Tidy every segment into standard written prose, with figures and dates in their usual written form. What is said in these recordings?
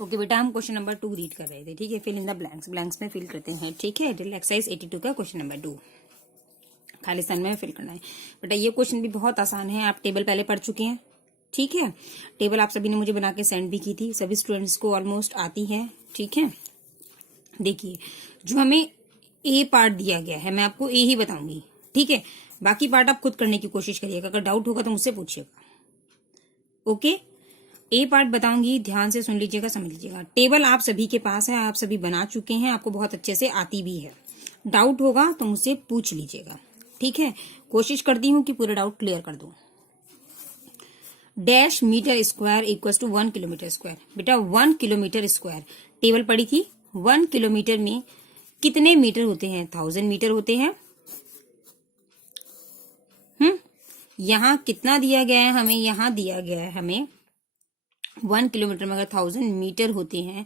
Okay बेटा, हम question number 2 read कर रहे थे, ठीक है। Fill in the blanks, blanks में फिल करते हैं, ठीक है। ड्रिल एक्सरसाइज 82 का क्वेश्चन नंबर 2, खाली स्थान में फिल करना है। बेटा ये क्वेश्चन भी बहुत आसान है, आप टेबल पहले पढ़ चुके हैं, ठीक है। टेबल आप सभी ने मुझे बना के सेंड भी की थी, सभी स्टूडेंट्स को ऑलमोस्ट आती है, ठीक है। देखिए, जो हमें ए पार्ट दिया गया है, मैं आपको ए ही बताऊंगी, ठीक है। बाकी पार्ट आप खुद करने की कोशिश करिएगा, अगर डाउट होगा तो मुझसे पूछिएगा, ओके। ए पार्ट बताऊंगी, ध्यान से सुन लीजिएगा, समझ लीजिएगा। टेबल आप सभी के पास है, आप सभी बना चुके हैं, आपको बहुत अच्छे से आती भी है। डाउट होगा तो मुझसे पूछ लीजिएगा, ठीक है। कोशिश करती हूँ कि पूरा डाउट क्लियर कर दूं। Dash metre square equal to 1 kilometre square. बेटा 1 किलोमीटर स्क्वायर टेबल पड़ी थी, 1 किलोमीटर में कितने मीटर होते हैं? 1000 मीटर होते हैं। यहाँ कितना दिया गया है हमें? यहाँ दिया गया है हमें 1 किलोमीटर में अगर 1000 मीटर होते हैं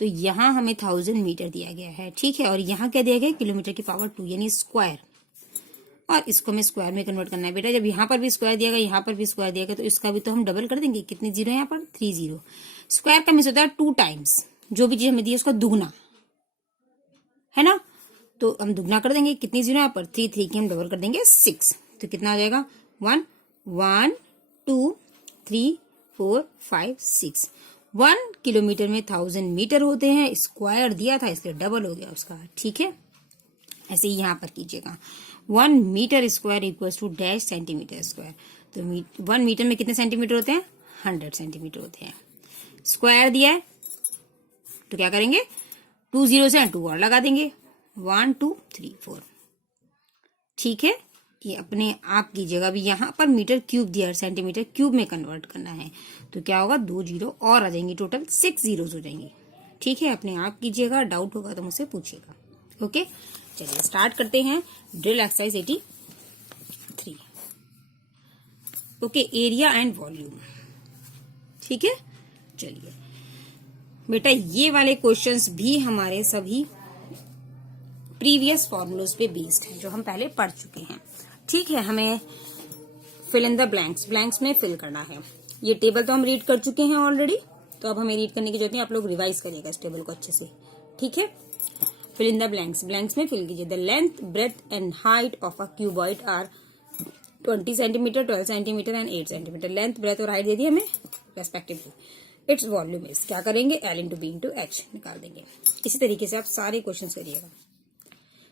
तो यहाँ हमें 1000 मीटर दिया गया है, ठीक है। और यहाँ क्या दिया गया है? किलोमीटर की पावर 2 यानी स्क्वायर, और इसको हमें स्क्वायर में कन्वर्ट करना है। बेटा जब यहाँ पर भी स्क्वायर दिया गया, यहाँ पर भी स्क्वायर दिया गया, तो इसका भी तो हम डबल कर देंगे। कितने जीरो है यहाँ पर? 3 जीरो। स्क्वायर का मीन्स होता है 2 टाइम्स, जो भी चीज हमें दी है उसका दुगना, है ना। तो हम दुगना कर देंगे। कितनी जीरो यहाँ पर? 3, 3 की हम डबल कर देंगे 6, तो कितना आ जाएगा? 1 1 2 3 4 5 6। 1 किलोमीटर में 1000 मीटर होते हैं, स्क्वायर दिया था इसलिए डबल हो गया उसका, ठीक है। ऐसे ही यहाँ पर कीजिएगा। 1 metre square equals to dash centimetre square. तो 1 मीटर में कितने सेंटीमीटर होते हैं? 100 सेंटीमीटर होते हैं। स्क्वायर दिया है तो क्या करेंगे? 2 जीरो से 2 और लगा देंगे, 1 2 3 4, ठीक है। ये अपने आप कीजिएगा। अभी यहाँ पर मीटर क्यूब दिया है, सेंटीमीटर क्यूब में कन्वर्ट करना है, तो क्या होगा? 2 जीरो और आ जाएंगे, टोटल 6 जीरोस हो जाएंगे, ठीक है। अपने आप कीजिएगा, डाउट होगा तो मुझसे पूछिएगा, ओके। चलिए स्टार्ट करते हैं drill exercise 83, okay. Area and volume, ठीक है। चलिए बेटा ये वाले क्वेश्चंस भी हमारे सभी प्रीवियस फॉर्मूलोज पे बेस्ड हैं, जो हम पहले पढ़ चुके हैं, ठीक है। हमें fill in the blanks, blanks में फिल करना है। ये टेबल तो हम रीड कर चुके हैं ऑलरेडी, तो अब हमें रीड करने की जरूरत नहीं, आप लोग रिवाइज करिएगा इस टेबल को अच्छे से, ठीक है। Fill in the blanks, blanks में फिल कीजिए। The length, breadth and height of a cuboid are 20 centimetre, 12 centimetre and 8 centimetre. Length, breadth और हाइट दे दी हमें रेस्पेक्टिवली। इट्स वॉल्यूम इज, क्या करेंगे? L into B into H निकाल देंगे। इसी तरीके से आप सारे क्वेश्चन करिएगा।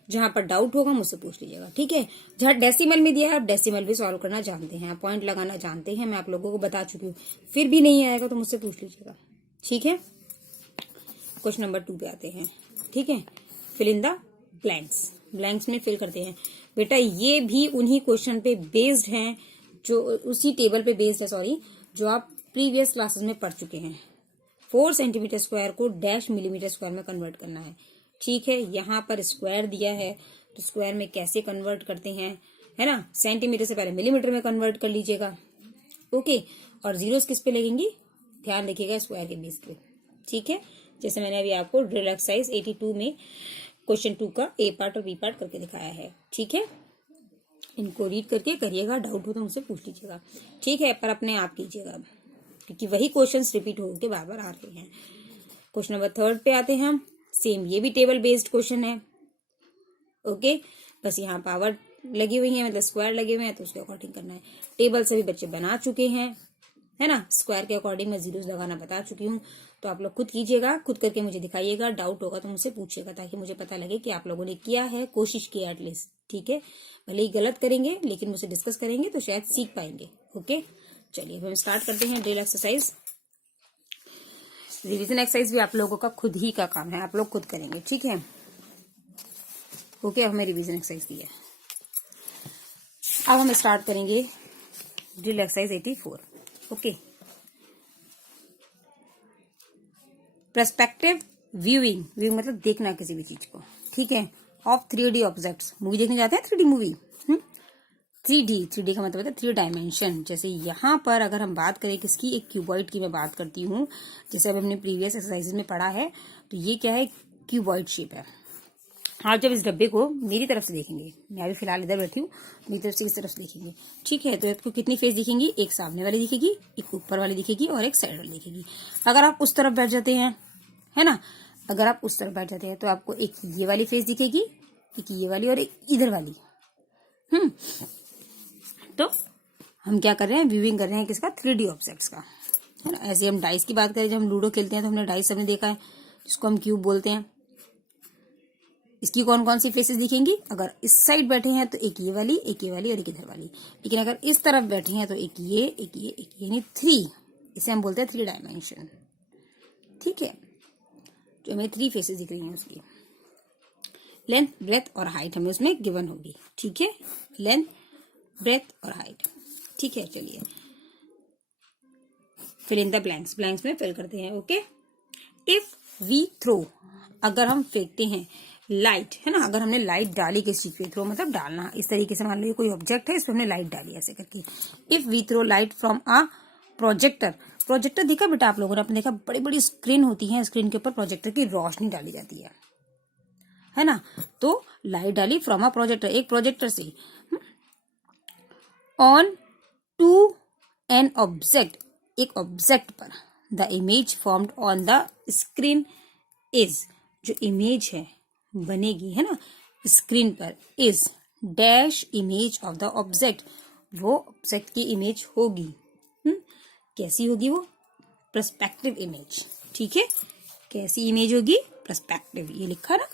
जहां पर डाउट होगा मुझसे पूछ लीजिएगा, ठीक है। जहां डेसिमल में दिया है आप डेसिमल भी सॉल्व करना जानते हैं, पॉइंट लगाना जानते हैं, मैं आप लोगों को बता चुकी हूँ। फिर भी नहीं आएगा तो मुझसे पूछ लीजिएगा, ठीक है। क्वेश्चन नंबर 2 पे आते हैं, ठीक है। Fill in the blanks, blanks में फिल करते हैं। बेटा ये भी उन्हीं क्वेश्चन पे बेस्ड हैं, जो उसी टेबल पे बेस्ड है, सॉरी, जो आप प्रीवियस क्लासेस में पढ़ चुके हैं। 4 सेंटीमीटर स्क्वायर को डैश मिलीमीटर स्क्वायर में कन्वर्ट करना है, ठीक है। यहाँ पर स्क्वायर दिया है तो स्क्वायर में कैसे कन्वर्ट करते हैं, है ना। सेंटीमीटर से पहले मिलीमीटर में कन्वर्ट कर लीजिएगा, ओके। और जीरोस किस पे लगेंगी? ध्यान रखिएगा, स्क्वायर के बेस पे, ठीक है। जैसे मैंने अभी आपको ड्रिल एक्सरसाइज 82 में क्वेश्चन 2 का ए पार्ट और बी पार्ट करके दिखाया है, ठीक है। इनको रीड करके करिएगा, डाउट हो तो मुझसे पूछ लीजिएगा, ठीक है। पर अपने आप कीजिएगा, क्योंकि वही क्वेश्चंस रिपीट होकर बार बार आ रहे हैं। क्वेश्चन नंबर 3 पे आते हैं हम। सेम ये भी टेबल बेस्ड क्वेश्चन है, ओके। बस यहाँ पावर लगी हुई है, मतलब स्क्वायर लगे हुए हैं, तो उसके अकॉर्डिंग करना है। टेबल सभी बच्चे बना चुके हैं, है ना। स्क्वायर के अकॉर्डिंग मैं जीरोस लगाना बता चुकी हूँ, तो आप लोग खुद कीजिएगा, खुद करके मुझे दिखाइएगा। डाउट होगा तो मुझसे पूछिएगा, ताकि मुझे पता लगे कि आप लोगों ने किया है, कोशिश की है एटलीस्ट, ठीक है। भले ही गलत करेंगे लेकिन मुझसे डिस्कस करेंगे तो शायद सीख पाएंगे, ओके। चलिए हम स्टार्ट करते हैं ड्रिल एक्सरसाइज। रिवीजन एक्सरसाइज भी आप लोगों का खुद ही का काम है, आप लोग खुद करेंगे, ठीक है, ओके। हमें रिवीजन एक्सरसाइज दी है। अब हम स्टार्ट करेंगे drill exercise 84, okay. Perspective viewing, view मतलब देखना किसी भी चीज को, ठीक है। ऑफ 3D ऑब्जेक्ट्स, मूवी देखने जाते हैं 3D मूवी, 3D का मतलब है 3 डायमेंशन। जैसे यहाँ पर अगर हम बात करें किसकी, एक क्यूबॉइड की मैं बात करती हूँ, जैसे अब हमने प्रीवियस एक्सरसाइजेज में पढ़ा है, तो ये क्या है? क्यूबॉइड शेप है, आप जब इस डब्बे को मेरी तरफ से देखेंगे, मैं अभी फिलहाल इधर बैठी हूँ, मेरी तरफ से इस तरफ से देखेंगे, ठीक है, तो आपको कितनी फेस दिखेंगी, एक सामने वाली दिखेगी, एक ऊपर वाली दिखेगी और एक साइड वाली दिखेगी। अगर आप उस तरफ बैठ जाते हैं, है ना, अगर आप उस तरफ बैठ जाते हैं तो आपको एक ये वाली फेस दिखेगी, एक ये वाली और एक इधर वाली। तो हम क्या कर रहे हैं, व्यूइंग कर रहे हैं किसका, 3D ऑब्जेक्ट्स का, है ना। ऐसे हम डाइस की बात करें, जब हम लूडो खेलते हैं तो हमने डाइस सबने देखा है, जिसको हम क्यूब बोलते हैं। इसकी कौन कौन सी फेसेस दिखेंगी, अगर इस साइड बैठे हैं तो एक ये वाली, एक ये वाली और एक इधर वाली, लेकिन अगर इस तरफ बैठे हैं तो एक ये, एक ये, एक ये, यानी 3। इसे हम बोलते हैं 3 डायमेंशन, ठीक है। जो हमें 3 फेसेस दिख रही हैं उसकी लेंथ, ब्रेथ और हाइट हमें उसमें गिवन होगी, ठीक है, लेंथ, ब्रेथ और हाइट, ठीक है। चलिए fill in the blanks, blanks में फिल करते हैं, ओके। इफ वी थ्रो, अगर हम फेंकते हैं लाइट, है ना, अगर हमने लाइट डाली किसी चीज पे, थ्रो मतलब डालना, इस तरीके से मान लीजिए कोई ऑब्जेक्ट है, इस पे हमने लाइट डाली ऐसे करके। If we throw light from a projector, projector देखा बेटा आप लोगों ने, आपने देखा बड़ी बड़ी स्क्रीन होती है, स्क्रीन के ऊपर प्रोजेक्टर की रोशनी डाली जाती है ना। तो लाइट डाली फ्रॉम अ प्रोजेक्टर, एक प्रोजेक्टर से, ऑन टू एन ऑब्जेक्ट, एक ऑब्जेक्ट पर, the image formed on the screen is, जो इमेज है बनेगी, है ना, स्क्रीन पर, is dash image of the object, वो ऑब्जेक्ट की इमेज होगी। कैसी होगी वो, पर्सपेक्टिव इमेज, ठीक है। कैसी इमेज होगी, पर्सपेक्टिव, ये लिखा ना,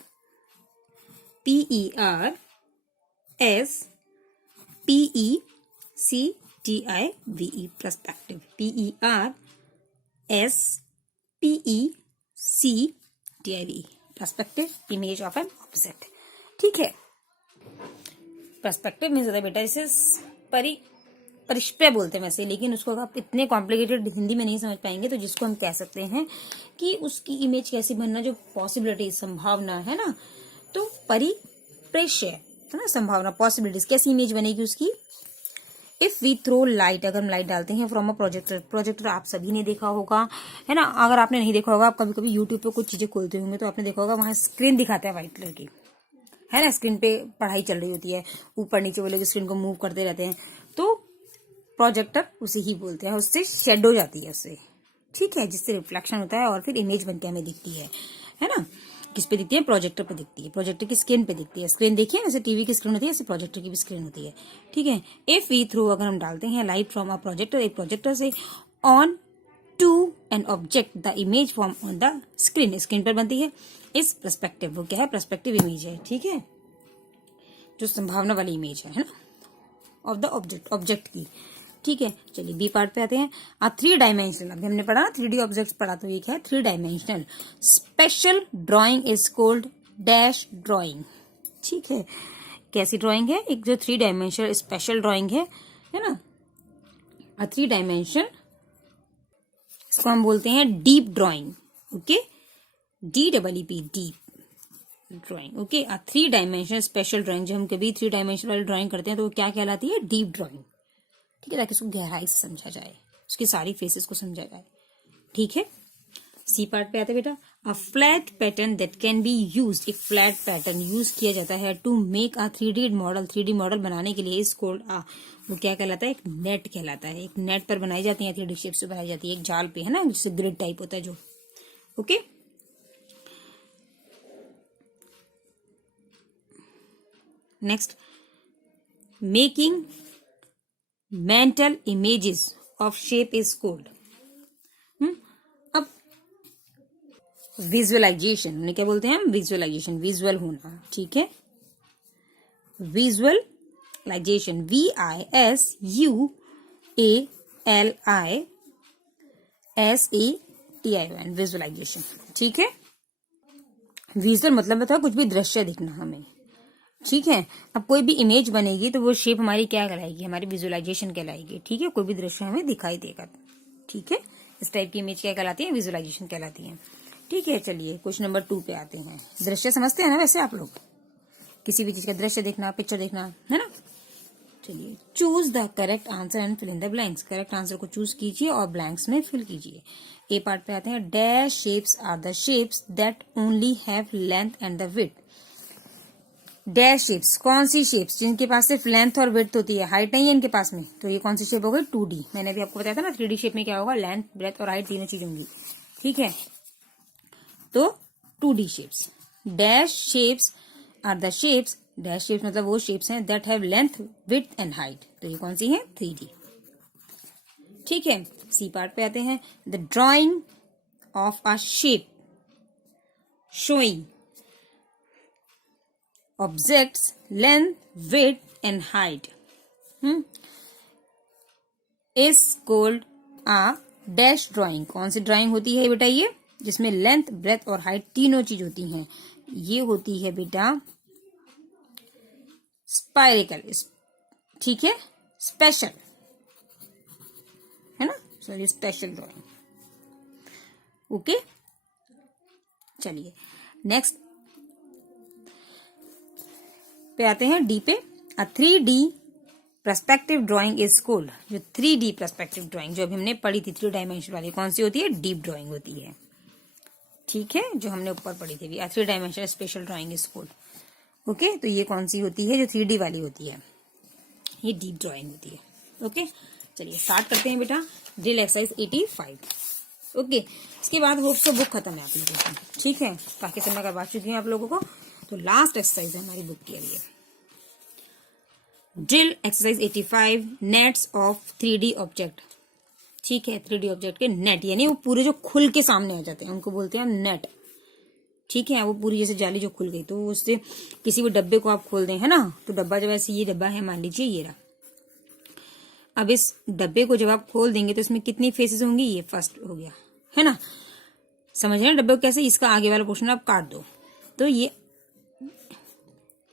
PERSPECTIVE, perspective, PERSPECTIVE, perspective image of an object, ठीक है। पर्सपेक्टिव मीन्स होता है बेटा, इसे परिष्पय बोलते हैं वैसे, लेकिन उसको अगर आप इतने कॉम्प्लिकेटेड हिंदी में नहीं समझ पाएंगे, तो जिसको हम कह सकते हैं कि उसकी इमेज कैसे बनना, जो पॉसिबिलिटी, संभावना है ना, तो परिप्रेक्ष्य, है ना, संभावना, पॉसिबिलिटीज, कैसी इमेज बनेगी उसकी। इफ वी थ्रो लाइट, अगर हम लाइट डालते हैं फ्रॉम अ प्रोजेक्टर, प्रोजेक्टर आप सभी ने देखा होगा, है ना। अगर आपने नहीं देखा होगा, आप कभी कभी यूट्यूब पे कुछ चीजें खोलते होंगे तो आपने देखा होगा, वहां स्क्रीन दिखाता है व्हाइट कलर की, है ना, स्क्रीन पे पढ़ाई चल रही होती है, ऊपर नीचे वो लोग स्क्रीन को मूव करते रहते हैं, तो प्रोजेक्टर उसे ही बोलते हैं, उससे शेड हो जाती है उससे, ठीक है, जिससे रिफ्लेक्शन होता है और फिर इमेज बनके हमें दिखती है ना। किस पे दिखती है, प्रोजेक्टर पे दिखती है, प्रोजेक्टर की स्क्रीन पे दिखती है। स्क्रीन देखिए जैसे टीवी की स्क्रीन होती है, ऐसे प्रोजेक्टर की भी स्क्रीन होती है, ठीक है। इफ वी थ्रो, अगर हम डालते हैं लाइट फ्रॉम अ प्रोजेक्टर, एक प्रोजेक्टर से, on to an object, the image form on the screen, screen पर बनती है, इस पर्सपेक्टिव, वो क्या है, पर्सपेक्टिव इमेज है, ठीक है, जो संभावना वाली इमेज है ना, ऑफ द ऑब्जेक्ट की, ठीक है। चलिए बी पार्ट पे आते हैं। 3 डायमेंशनल, अभी हमने पढ़ा ना 3D ऑब्जेक्ट्स पढ़ा, तो ये क्या है, 3 dimensional special drawing is called dash drawing, ठीक है। कैसी ड्राइंग है, एक जो 3 डायमेंशनल स्पेशल ड्राइंग है ना, 3 डायमेंशन, इसको हम बोलते हैं deep drawing, okay, DEEP, deep drawing, okay. 3 dimensional special drawing, जब हम कभी 3 डायमेंशनल वाली ड्राइंग करते हैं तो वो क्या कहलाती है, डीप ड्राइंग, ठीक है, ताकि उसको गहराई से समझा जाए, उसकी सारी फेसेस को समझा जाए, ठीक है। सी पार्ट पे आते बेटा, a flat pattern that can be use, एक फ्लैट पैटर्न यूज किया जाता है to make a 3D model, 3D model बनाने के लिए, इज कॉल्ड वो क्या कहलाता है, एक नेट कहलाता है। एक नेट पर बनाई जाती है 3D शेप से बनाई जाती है, एक जाल पे, है ना, जिससे ग्रिड टाइप होता है जो, okay. Next, making mental images of shape is called, अब विजुअलाइजेशन, उन्हें क्या बोलते हैं हम, विजुअलाइजेशन, विजुअल होना, ठीक है, विजुअलाइजेशन, VISUALISATION, विजुअलाइजेशन, ठीक है। विजुअल मतलब होता है कुछ भी दृश्य दिखना हमें, ठीक है। अब कोई भी इमेज बनेगी तो वो शेप हमारी क्या कहलाएगी, हमारी विजुअलाइजेशन कहलाएगी, ठीक है। कोई भी दृश्य हमें दिखाई देगा, ठीक है, इस टाइप की इमेज क्या कहलाती है, विजुअलाइजेशन कहलाती है, ठीक है। चलिए क्वेश्चन नंबर 2 पे आते हैं। दृश्य समझते हैं ना वैसे आप लोग, किसी भी चीज का दृश्य देखना, पिक्चर देखना, है ना। चलिए, choose the correct answer and fill in the blanks, correct answer को चूज कीजिए और ब्लैंक्स में फिल कीजिए। ए पार्ट पे आते हैं। Dash shapes are the shapes that only have length and the width, dash shapes, कौन सी शेप्स जिनके पास सिर्फ लेंथ और विड्थ होती है, हाइट नहीं है इनके पास में, तो ये कौन सी शेप हो गई 2D। मैंने भी आपको बताया था ना 3D शेप में क्या होगा, लेंथ ब्रेथ और हाइट तीनों चीज होंगी, ठीक है। तो 2D shapes, dash shapes are the shapes, dash shapes मतलब वो शेप्स हैं that have length width and height, तो ये कौन सी है 3D, ठीक है। सी पार्ट पे आते हैं, the drawing of a shape showing objects length, width and height is called a dash drawing। कौन सी ड्राइंग होती है बेटा ये, जिसमें लेंथ ब्रेथ और हाइट तीनों चीज होती हैं, ये होती है बेटा स्पाइरिकल, ठीक है, स्पेशल है ना, सॉरी स्पेशल ड्राइंग, ओके। चलिए नेक्स्ट पे आते हैं, डी पे। अ 3D perspective drawing is called, जो 3D पर्सपेक्टिव ड्राइंग जो अभी हमने पढ़ी थी 3 डायमेंशन वाली, कौन सी होती है, डीप ड्राइंग होती है, ठीक है, जो हमने ऊपर पढ़ी थी। 3 dimension special drawing is called, okay. तो ये कौन सी होती है, जो 3D वाली होती है, ये डीप ड्राइंग होती है, ओके। चलिए स्टार्ट करते हैं बेटा, ड्रिल एक्सरसाइज 85, ओके। इसके बाद होप सो बुक खत्म है आप लोगों की, ठीक है, काफी समय करवा चुकी हूँ आप लोगों को, तो लास्ट एक्सरसाइज है हमारी बुक के लिए, drill exercise 85, nets of 3D object, ठीक है। 3D ऑब्जेक्ट के नेट, यानी वो पूरे जो खुल के सामने आ जाते हैं उनको बोलते हैं नेट, ठीक है। वो पूरी जैसे जाली जो खुल गई, तो उससे किसी भी डब्बे को आप खोल दें, है ना, तो डब्बा जब ऐसे, ये डब्बा है मान लीजिए ये रहा, अब इस डब्बे को जब आप खोल देंगे तो इसमें कितनी फेसेस होंगी, ये फर्स्ट हो गया, है ना, समझ रहे हैं डब्बे को कैसे, इसका आगे वाला पोर्शन आप काट दो, तो ये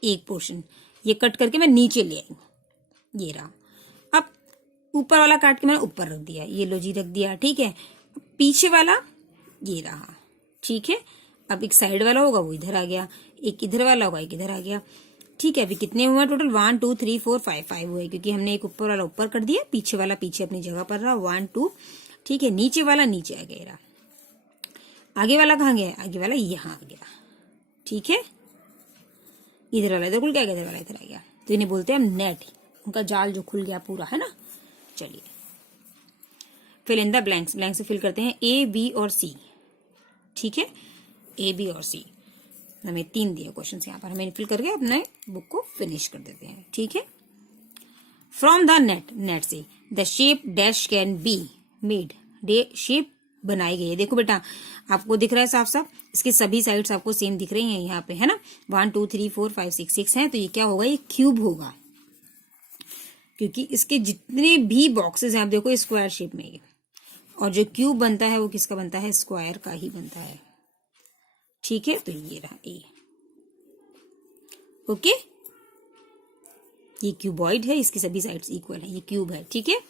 एक पोर्शन ये कट करके मैं नीचे ले आई, ये रहा। अब ऊपर वाला काट के मैंने ऊपर रख दिया, ये लो जी रख दिया, ठीक है। पीछे वाला ये रहा, ठीक है। अब एक साइड वाला होगा वो इधर आ गया, एक इधर वाला होगा एक इधर आ गया, ठीक है। अभी कितने हुए टोटल, 1 2 3 4 5 हुए, क्योंकि हमने एक ऊपर वाला ऊपर कर दिया, पीछे वाला पीछे अपनी जगह पर रहा, 1 2, ठीक है। नीचे वाला नीचे आ गया रहा, आगे वाला कहाँ गया, आगे वाला यहाँ आ गया, ठीक है। इधर वाला इधर खुल गया, इधर वाला इधर आ गया, तो इन्हें बोलते हैं हम नेट, उनका जाल जो खुल गया पूरा, है ना। चलिए fill in the blanks, blank से फिल करते हैं, ए बी और सी, ठीक है, ए बी और सी, हमें 3 दिए क्वेश्चन यहाँ पर, हमें फिल करके अपने बुक को फिनिश कर देते हैं, ठीक है। फ्रॉम द नेट, नेट से the shape dash can be made, shape बनाई गई है, देखो बेटा आपको दिख रहा है साफ साफ, इसके सभी साइड्स आपको सेम दिख रही हैं यहाँ पे, है ना, 1 2 3 4 5 6 6 है, तो ये क्या होगा, ये क्यूब होगा, क्योंकि इसके जितने भी बॉक्सेस हैं आप देखो स्क्वायर शेप में ये, और जो क्यूब बनता है वो किसका बनता है, स्क्वायर का ही बनता है, ठीक है। तो ये रहा ए, ओके, ये क्यूबॉइड है, इसकी सभी साइड्स इक्वल है, ये क्यूब है, ठीक है।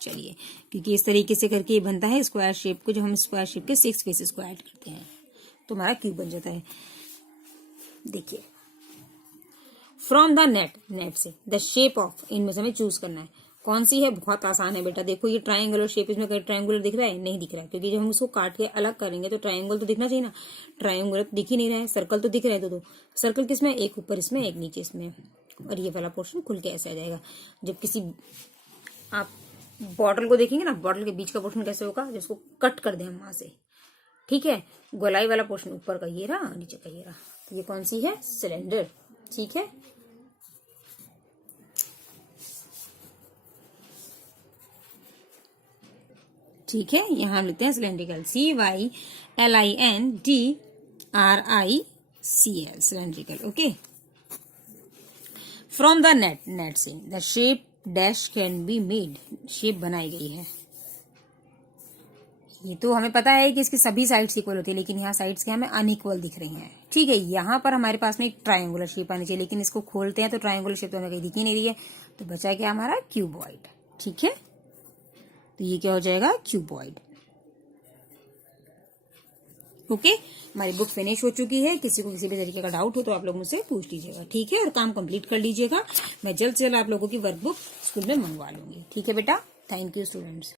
चलिए क्योंकि इस तरीके से करके ये बनता है स्क्वायर शेप को, जब हम स्क्वायर शेप के 6 फेसेस को ऐड करते हैं तो हमारा क्यूब बन जाता है। देखिए फ्रॉम द नेट, नेट से द शेप ऑफ, इनमें से हमें चूज करना है कौन सी है, बहुत आसान है बेटा। देखो ये ट्रायंगुलर शेप, इसमें कहीं ट्रायंगुलर दिख रहा है, नहीं दिख रहा है, क्योंकि जब हम इसको काट के अलग करेंगे तो ट्रायंगल तो दिखना चाहिए ना, ट्रायंगुलर दिख ही नहीं रहा है, सर्कल तो दिख रहा है, तो सर्कल किसमें, एक ऊपर इसमें एक नीचे इसमें, और ये वाला पोर्शन खुल के ऐसे आ जाएगा। जब किसी आप बॉटल को देखेंगे ना, बॉटल के बीच का पोर्शन कैसे होगा, जिसको कट कर दें हम वहां से, ठीक है, गोलाई वाला पोर्शन ऊपर का ये रहा, नीचे का ये रहा, तो ये कौन सी है, सिलेंडर, ठीक है। ठीक है, यहां लिखते हैं cylindrical, CYLINDRICL, cylindrical, okay. From the net, net से the shape dash can be made, shape बनाई गई है। ये तो हमें पता है कि इसकी सभी साइड्स इक्वल होती है, लेकिन यहाँ साइड्स क्या हमें अनइक्वल दिख रही हैं, ठीक है। यहाँ पर हमारे पास में एक ट्रायंगुलर शेप आनी चाहिए, लेकिन इसको खोलते हैं तो ट्रायंगुलर शेप तो हमें कहीं दिख ही नहीं रही है, तो बचा क्या हमारा, क्यूबॉइड, ठीक है। तो ये क्या हो जाएगा, क्यूबॉइड, ओके। हमारी बुक फिनिश हो चुकी है, किसी को किसी भी तरीके का डाउट हो तो आप लोग मुझसे पूछ लीजिएगा, ठीक है, और काम कंप्लीट कर लीजिएगा। मैं जल्द से जल्द आप लोगों की वर्कबुक स्कूल में मंगवा लूंगी, ठीक है बेटा। Thank you students.